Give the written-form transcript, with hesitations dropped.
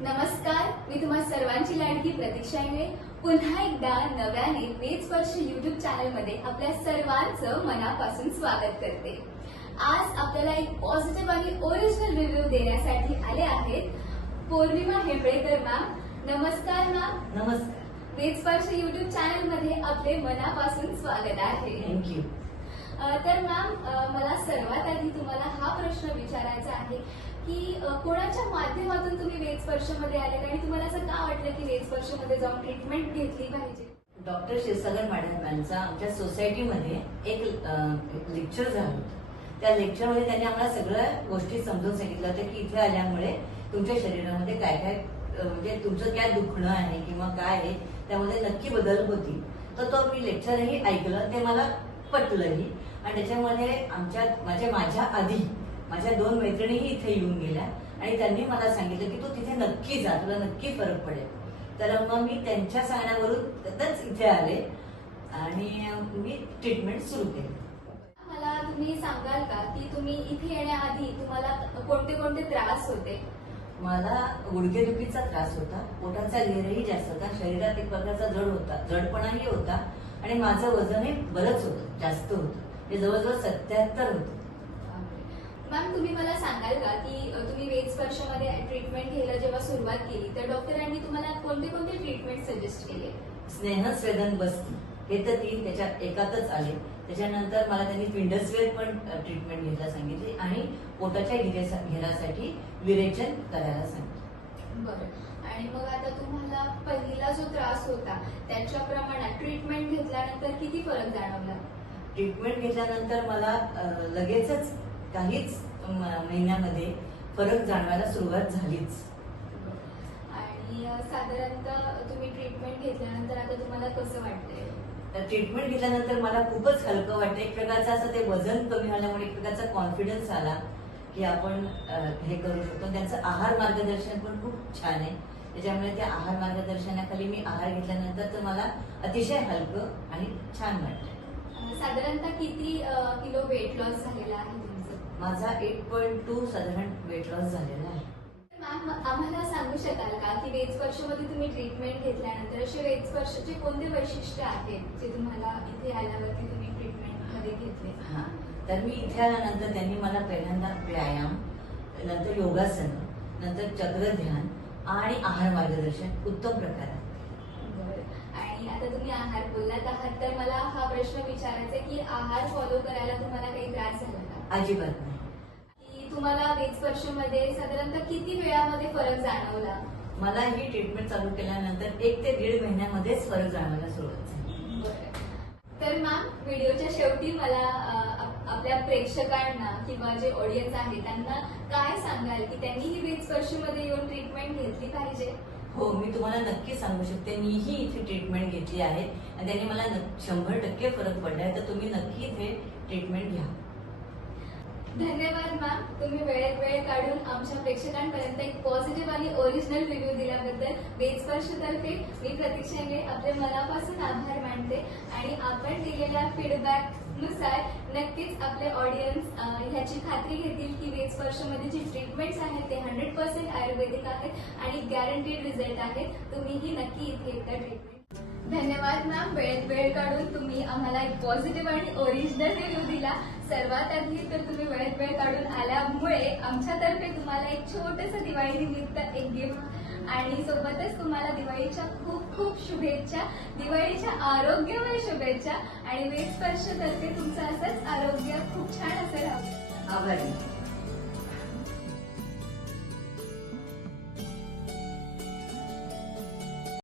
नमस्कार, मी तुम्हा सर्वांची लाडकी प्रतीक्षा इंगळे पुन्हा एकदा नव्याने वेद स्पर्श युट्यूब चॅनल मध्ये आपल्या सर्वांचं मनापासून स्वागत करते। आज आपल्याला एक पॉझिटिव्ह आणि ओरिजिनल रिव्ह्यू देण्यासाठी आले आहेत पौर्णिमा हेंबळेकर मॅम। नमस्कार मॅम। नमस्कार। वेद स्पर्श युट्यूब चॅनल मध्ये आपले मनापासून स्वागत आहे। थँक्यू। तर मॅम, मला सर्वात आधी तुम्हाला हा प्रश्न विचारायचा आहे की कोणाच्या माध्यमातून तुम्ही वेद स्पर्शमध्ये आले आणि तुम्हाला असं का वाटलं की वेद स्पर्शमध्ये जाऊन ट्रीटमेंट घेतली पाहिजे? डॉक्टर क्षीरसागर मॅडम यांचा आमच्या सोसायटीमध्ये एक लेक्चर झालं होतं। त्या लेक्चरमध्ये त्यांनी आम्हाला सगळ्या गोष्टी समजून सांगितलं होतं की इथे आल्यामुळे तुमच्या शरीरामध्ये काय काय म्हणजे तुमचं काय दुखणं आहे किंवा काय आहे त्यामध्ये नक्की बदल होतील। तर तो मी लेक्चरही ऐकलं, ते मला पटलंही आणि त्याच्यामध्ये माझ्या आधी माझ्या 2 मैत्रिणीही इथे येऊन गेल्या आणि त्यांनी मला सांगितलं की तू तिथे नक्की जा, तुला नक्की फरक पडेल। तर मग मी त्यांच्या सांगण्यावरून इथे आले आणि मी ट्रीटमेंट सुरू केली। मला तुम्ही सांगाल का की तुम्ही इथे येण्याआधी तुम्हाला कोणते कोणते त्रास होते? मला गुडघेदुखीचा त्रास होता, पोटाचा घेरही जास्त होता, शरीरात एक प्रकारचा जडपणाही होता आणि माझं वजनही बरंच होतं, जास्त होतं, हे जवळजवळ 77 होतं। मॅम, तुम्ही मला सांगाल का की तुम्ही वेद स्पर्शमध्ये ट्रीटमेंट घ्यायला जेव्हा सुरुवात केली तर डॉक्टरांनी तुम्हाला कोणते कोणते ट्रीटमेंट सजेस्ट केले? स्नेहस्वेदन बस्ती हे तर 3 त्याच्यात एकातच आले। त्याच्यानंतर मला त्यांनी पिंडस्वेर पण ट्रीटमेंट घ्यायला सांगितली आणि पोटाच्या घेरासाठी विरेचन करायला सांगितलं। बरं, आणि मग आता तुम्हाला पहिला जो त्रास होता त्याच्या प्रमाणात ट्रीटमेंट घेतल्यानंतर किती फरक जाणवला? ट्रीटमेंट घेतल्यानंतर मला लगेचच काहीच महिन्यामध्ये फरक जाणवायला सुरुवात झालीच। आणि साधारणतः तुम्ही ट्रीटमेंट घेतल्यानंतर आता तुम्हाला कसं वाटतंय? ट्रीटमेंट घेतल्यानंतर मला खूपच हलकं वाटतं, एक प्रकारचं असं ते वजन कमी झाल्यामुळे एक प्रकारचा कॉन्फिडन्स आला की आपण हे करू शकतो। त्यांचं आहार मार्गदर्शन पण खूप छान आहे, त्याच्यामुळे त्या आहार मार्गदर्शनाखाली मी आहार घेतल्यानंतर तर मला अतिशय हलकं आणि छान वाटतं। साधारणतः किती किलो वेट लॉस झालेला आहे तुमचं? माझा 8.2 साधारण वेट लॉस झालेला आहे। मॅम, आम्हाला सांगू शकाल का की वेद स्पर्शमध्ये तुम्ही ट्रीटमेंट घेतल्यानंतर असे वेद स्पर्शचे कोणते वैशिष्ट्य आहेत जे तुम्हाला इथे आल्यावरती तुम्ही ट्रीटमेंट मध्ये घेतले? हा, तर मी इथे आल्यानंतर त्यांनी मला पहिल्यांदा व्यायाम, नंतर योगासन, नंतर चक्र ध्यान आणि आहार मार्गदर्शन उत्तम प्रकारात। आणि आता तुम्ही आहार बोललात आहात तर मला हा प्रश्न विचारायचा आहे की आहार फॉलो करायला तुम्हाला काही त्रास झाला का? अजिबात नाही। की तुम्हाला वेद स्पर्शमध्ये साधारणतः किती वेळामध्ये फरक जाणवला? मला ही ट्रीटमेंट चालू केल्यानंतर 1 ते 1.5 महिन्यामध्येच फरक जाणवायला सुरुवात झाली। तर मॅम, व्हिडिओच्या शेवटी मला आपल्या प्रेक्षकांना किंवा जे ऑडियन्स आहे त्यांना काय सांगाल की त्यांनी ही वेद स्पर्शमध्ये येऊन ट्रीटमेंट घेतली पाहिजे? हो, मी तुम्हाला नक्की सांगू शकते, मीही इथे ट्रीटमेंट घेतली आहे आणि त्यांनी मला 100% फरक पडलाय, तर तुम्ही नक्की इथे ट्रीटमेंट घ्या। धन्यवाद मॅम, तुम्ही वेळ काढून आमच्या प्रेक्षकांपर्यंत एक पॉझिटिव्ह आणि ओरिजिनल रिव्ह्यू दिल्याबद्दल वेद स्पर्शतर्फे मी प्रतीक्षा इंगळे आपले मनापासून आभार मानते आणि आपण दिलेल्या फीडबॅक नुसार नक्कीच आपले ऑडियन्स ह्याची खात्री घेतील की वेद स्पर्शमध्ये जी ट्रीटमेंट्स आहेत ते 100% आयुर्वेदिक आहेत आणि गॅरंटीड रिझल्ट आहेत। तुम्हीही नक्की इथे एकदा ट्रीटमेंट। धन्यवाद मॅम, वेळ काढून तुम्ही आम्हाला एक पॉझिटिव्ह आणि ओरिजिनल रिव्ह्यू दिला। सर्वात आधी तर तुम्ही वेळ काढून आल्यामुळे आमच्यातर्फे तुम्हाला एक छोटंसं दिवाळी निमित्त एक गिफ्ट आणि सोबतच तुम्हाला दिवाळीच्या खूप खूप शुभेच्छा, दिवाळीच्या आरोग्यमय शुभेच्छा आणि वेद स्पर्शतर्फे तुमचं असंच आरोग्य खूप छान असेल। आभारी।